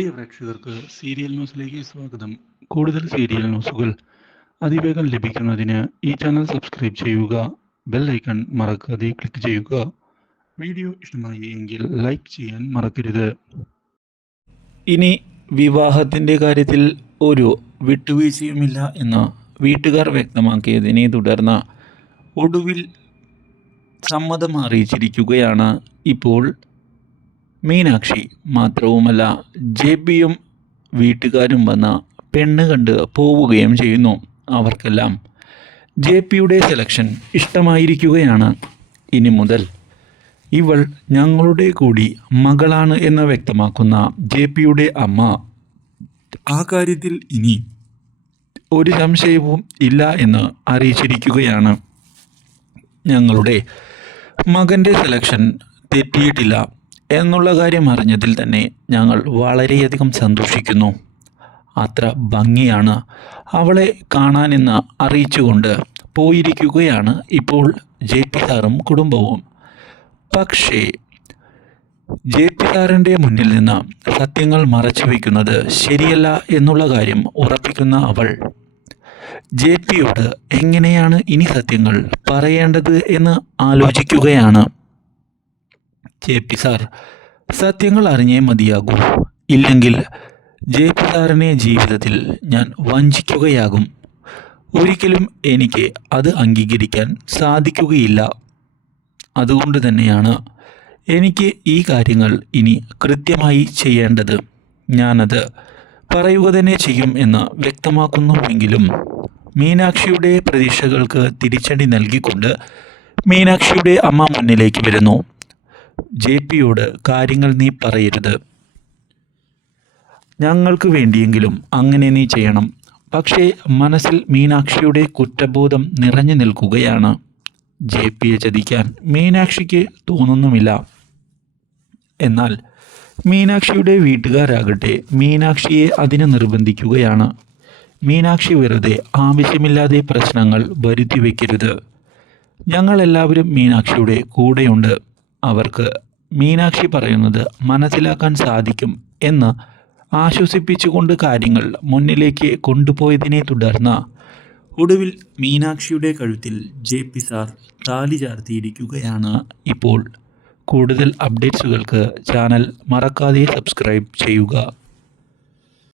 പ്രിയ പ്രേക്ഷകർക്ക് സീരിയൽ ന്യൂസിലേക്ക് സ്വാഗതം. കൂടുതൽ സീരിയൽ ന്യൂസുകൾ അതിവേഗം ലഭിക്കുന്നതിന് ഈ ചാനൽ സബ്സ്ക്രൈബ് ചെയ്യുക ബെൽ ഐക്കൺ മറക്കാതെ ക്ലിക്ക് ചെയ്യുക. വീഡിയോ ഇഷ്ടമായി എങ്കിൽ ലൈക്ക് ചെയ്യാൻ മറക്കരുത്. ഇനി വിവാഹത്തിന്റെ കാര്യത്തിൽ ഒരു വിട്ടുവീഴ്ചയുമില്ല എന്ന് വീട്ടുകാർ വ്യക്തമാക്കിയതിനെ തുടർന്ന് ഒടുവിൽ സമ്മതം അറിയിച്ചിരിക്കുകയാണ് ഇപ്പോൾ മീനാക്ഷി മാത്രവുമല്ല ജെ ബിയും വീട്ടുകാരും വന്ന പെണ്ണ് കണ്ട് പോവുകയും ചെയ്യുന്നു അവർക്കെല്ലാം. ജെ പിയുടെ സെലക്ഷൻ ഇഷ്ടമായിരിക്കുകയാണ് ഇനി മുതൽ. ഇവൾ ഞങ്ങളുടെ കൂടി മകളാണ് എന്ന് വ്യക്തമാക്കുന്ന ജെ പിയുടെ അമ്മ. ആ കാര്യത്തിൽ ഇനി ഒരു സംശയവും ഇല്ല എന്ന് അറിയിച്ചിരിക്കുകയാണ് ഞങ്ങളുടെ മകന്റെ സെലക്ഷൻ തെറ്റിയിട്ടില്ല. എന്നുള്ള കാര്യം അറിഞ്ഞതിൽ തന്നെ ഞങ്ങൾ വളരെയധികം സന്തോഷിക്കുന്നു. അത്ര ഭംഗിയാണ് അവളെ കാണാനെന്ന് അറിയിച്ചുകൊണ്ട് പോയിരിക്കുകയാണ് ഇപ്പോൾ ജെ പി സാറും കുടുംബവും. പക്ഷേ ജെ പി സാറിന്റെ മുന്നിൽ നിന്ന് സത്യങ്ങൾ മറച്ചു വയ്ക്കുന്നത് ശരിയല്ല എന്നുള്ള കാര്യം ഉറപ്പിക്കുന്ന അവൾ ജെ പിയോട് എങ്ങനെയാണ് ഇനി സത്യങ്ങൾ പറയേണ്ടത് എന്ന് ആലോചിക്കുകയാണ്. ജെ പി സാർ സത്യങ്ങൾ അറിഞ്ഞേ മതിയാകൂ. ഇല്ലെങ്കിൽ ജെ പി സാറിനെ ജീവിതത്തിൽ ഞാൻ വഞ്ചിക്കുകയാകും. ഒരിക്കലും എനിക്ക് അത് അംഗീകരിക്കാൻ സാധിക്കുകയില്ല. അതുകൊണ്ട് തന്നെയാണ് എനിക്ക് ഈ കാര്യങ്ങൾ ഇനി കൃത്യമായി ചെയ്യേണ്ടത്. ഞാനത് പറയുക തന്നെ ചെയ്യും എന്ന് വ്യക്തമാക്കുന്നുവെങ്കിലും മീനാക്ഷിയുടെ പ്രതീക്ഷകൾക്ക് തിരിച്ചടി നൽകിക്കൊണ്ട് മീനാക്ഷിയുടെ അമ്മ മുന്നിലേക്ക് വരുന്നു. ജെ പിയോട് കാര്യങ്ങൾ നീ പറയരുത്. ഞങ്ങൾക്ക് വേണ്ടിയെങ്കിലും അങ്ങനെ നീ ചെയ്യണം. പക്ഷേ മനസ്സിൽ മീനാക്ഷിയുടെ കുറ്റബോധം നിറഞ്ഞു നിൽക്കുകയാണ്. ജെ പിയെ ചതിക്കാൻ മീനാക്ഷിക്ക് തോന്നുന്നുമില്ല. എന്നാൽ മീനാക്ഷിയുടെ വീട്ടുകാരാകട്ടെ മീനാക്ഷിയെ അതിന് നിർബന്ധിക്കുകയാണ്. മീനാക്ഷി വെറുതെ ആവശ്യമില്ലാതെ പ്രശ്നങ്ങൾ വരുത്തി വയ്ക്കരുത് ഞങ്ങളെല്ലാവരും മീനാക്ഷിയുടെ കൂടെയുണ്ട്. അവർക്ക് മീനാക്ഷി പറയുന്നത് മനസ്സിലാക്കാൻ സാധിക്കും എന്ന് ആശ്വസിപ്പിച്ചുകൊണ്ട് കാര്യങ്ങൾ മുന്നിലേക്ക് കൊണ്ടുപോയതിനെ തുടർന്ന് ഒടുവിൽ മീനാക്ഷിയുടെ കഴുത്തിൽ ജെ പി സാർ താലി ചാർത്തിയിരിക്കുകയാണ് ഇപ്പോൾ. കൂടുതൽ അപ്ഡേറ്റ്സുകൾക്ക് ചാനൽ മറക്കാതെ സബ്സ്ക്രൈബ് ചെയ്യുക.